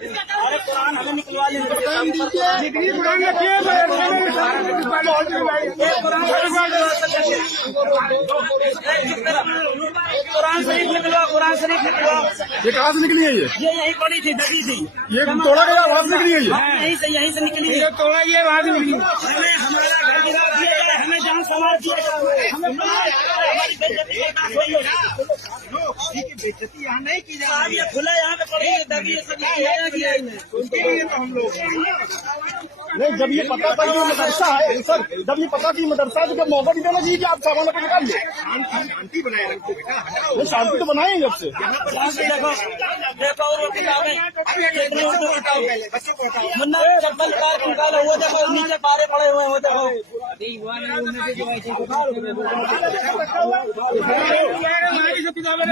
अरे कुरान हमें निकलवा लेंगे। कुरान रखिए, कुरान शरीफ निकलवा, कुरान शरीफ निकलवा। ये कहाँ से निकली है? ये यही पड़ी थी, दबी थी। ये तोड़ा गया, वहां से निकली है ये? यहीं से निकली है। तोड़ा ये वहां से निकली। हमारा घर गिरा दिया गया, हमें जहाँ समाज दिया गया, हमें हमारी बेइज्जती यहाँ नहीं की जा रही है। खुला यहाँ पे पड़ी है, दबी है, सब किया गया है। उसके लिए तो हम लोग नहीं, जब ये पता था कि ये मदरसा है सर, जब ये पता कि मदरसा है तो जब मौका नहीं देना चाहिए कि आप सामान अपने निकाल लो। शांति बनाए रखो बेटा, हटाओ। वो शांति तो बनाए जब से। देखो और किताबें बच्चों को हटाओ। मुन्ना चप्पल निकालो, वो देखो नीचे पारे पड़े हुए हैं, वो देखो। किताबें